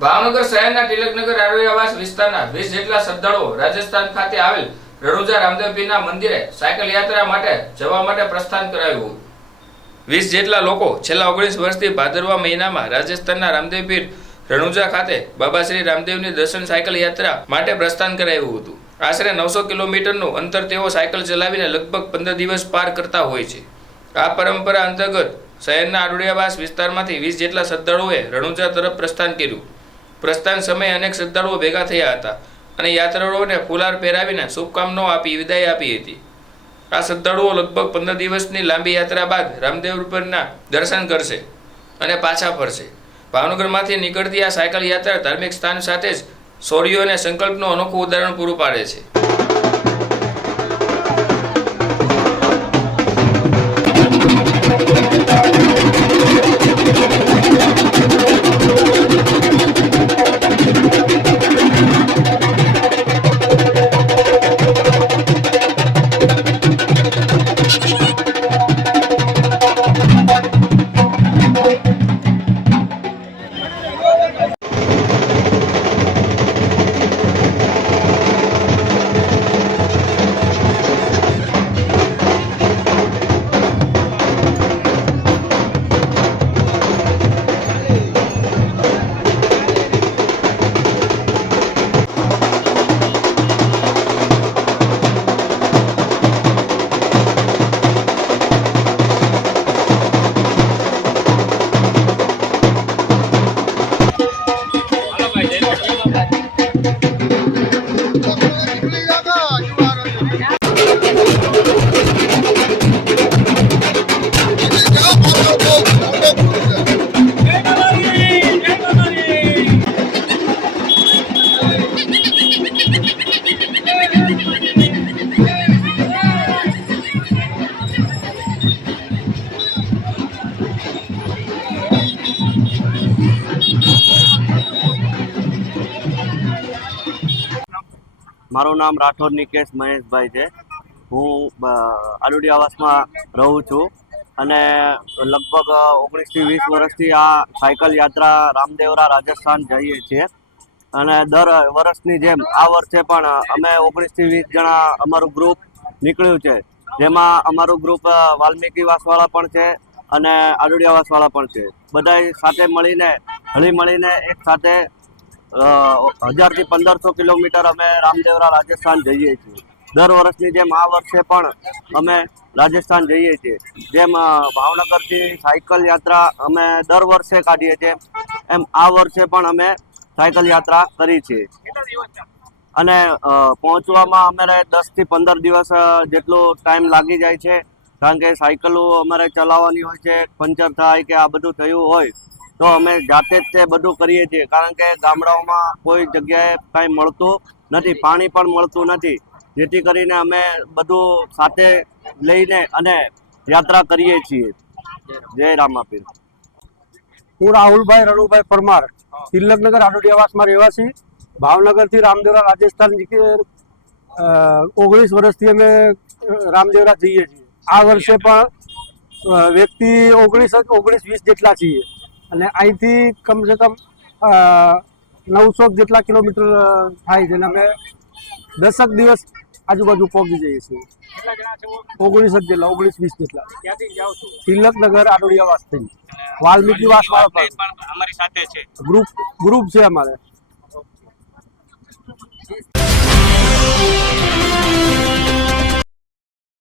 ભાવનગર શહેરના તિલકનગર આરોગ્યવાસ વિસ્તારના વીસ જેટલા શ્રદ્ધાળુઓ રાજસ્થાન ખાતે આવેલ રણુજા રામદેવપીરના મંદિરે સાયકલ યાત્રા માટે જવા માટે પ્રસ્થાન કરાવ્યું વીસ જેટલા લોકો છેલ્લા ઓગણીસ વર્ષથી ભાદરવા મહિનામાં રાજસ્થાનના રામદેવપીર રણુજા ખાતે બાબા શ્રી રામદેવની દર્શન સાયકલ યાત્રા માટે પ્રસ્થાન કરાયું હતું. આશરે નવસો કિલોમીટરનું અંતર તેઓ સાયકલ ચલાવીને લગભગ પંદર દિવસ પાર કરતા હોય છે. આ પરંપરા અંતર્ગત શહેરના આડુડિયાવાસ વિસ્તારમાંથી વીસ જેટલા શ્રદ્ધાળુઓએ રણુજા તરફ પ્રસ્થાન કર્યું. પ્રસ્થાન સમયે અનેક શ્રદ્ધાળુઓ ભેગા થયા હતા અને યાત્રાળુઓને ફુલાર પહેરાવીને શુભકામનાઓ આપી વિદાય આપી હતી. આ શ્રદ્ધાળુઓ લગભગ પંદર દિવસની લાંબી યાત્રા બાદ રામદેવ પરના દર્શન કરશે અને પાછા ફરશે. ભાવનગરમાંથી નીકળતી આ સાયકલ યાત્રા ધાર્મિક સ્થાન સાથે જ શૌર્ય અને સંકલ્પનું અનોખું ઉદાહરણ પૂરું પાડે છે. Thank. મારું નામ રાઠોડ નિકેશ મહેશભાઈ છે. હું આલુડી આવાસમાં રહું છું અને લગભગ ઓગણીસથી વીસ વર્ષથી આ સાયકલ યાત્રા રામદેવરા રાજસ્થાન જઈએ છીએ. અને દર વર્ષની જેમ આ વર્ષે પણ અમે ઓગણીસથી વીસ જણા અમારું ગ્રુપ નીકળ્યું છે. જેમાં અમારું ગ્રુપ વાલ્મીકી વાસવાળા પણ છે અને આલુડિયા વાસવાળા પણ છે. બધા સાથે મળીને, હળી મળીને એક સાથે હજારથી પંદરસો કિલોમીટર અમે રામદેવરા રાજસ્થાન જઈએ છીએ. દર વર્ષની જેમ આ વર્ષે પણ અમે રાજસ્થાન જઈએ છીએ. જેમ ભાવનગરથી સાયકલ યાત્રા અમે દર વર્ષે કાઢીએ છીએ. એમ આ વર્ષે પણ અમે સાયકલ યાત્રા કરી છે અને પહોંચવામાં અમારે દસથી પંદર દિવસ જેટલો ટાઈમ લાગી જાય છે. કારણ કે સાયકલો અમારે ચલાવવાની હોય છે, પંચર થાય કે આ બધું થયું હોય તો અમે જાતે જ તે બધું કરીએ છીએ. કારણ કે ગામડાઓમાં કોઈ જગ્યાએ કાંઈ મળતું નથી, પાણી પણ મળતું નથી. જેથી કરીને અમે બધું સાથે લઈને અને યાત્રા કરીએ છીએ. જય રામાપીર હું રાહુલભાઈ રણુભાઈ પરમાર તિલકનગર આડોડિયાવાસમાં રહેવાસી. ભાવનગરથી રામદેવરા રાજસ્થાન ઓગણીસ વર્ષથી અમે રામદેવરા જઈએ છીએ. આ વર્ષે પણ વ્યક્તિ ઓગણીસ ઓગણીસ વીસ જેટલા છીએ. અને અહીંથી કમસે કમ નવસો જેટલા કિલોમીટર થાય છે અને અમે દસક દિવસ આજુબાજુ પહોંચી જઈએ છીએ. ઓગણીસ જ જેટલા ઓગણીસ વીસ જેટલા. તિલકનગર આડોડિયાવાસથી વાલ્મીકી વાસ વાળો ગ્રુપ ગ્રુપ છે અમારે.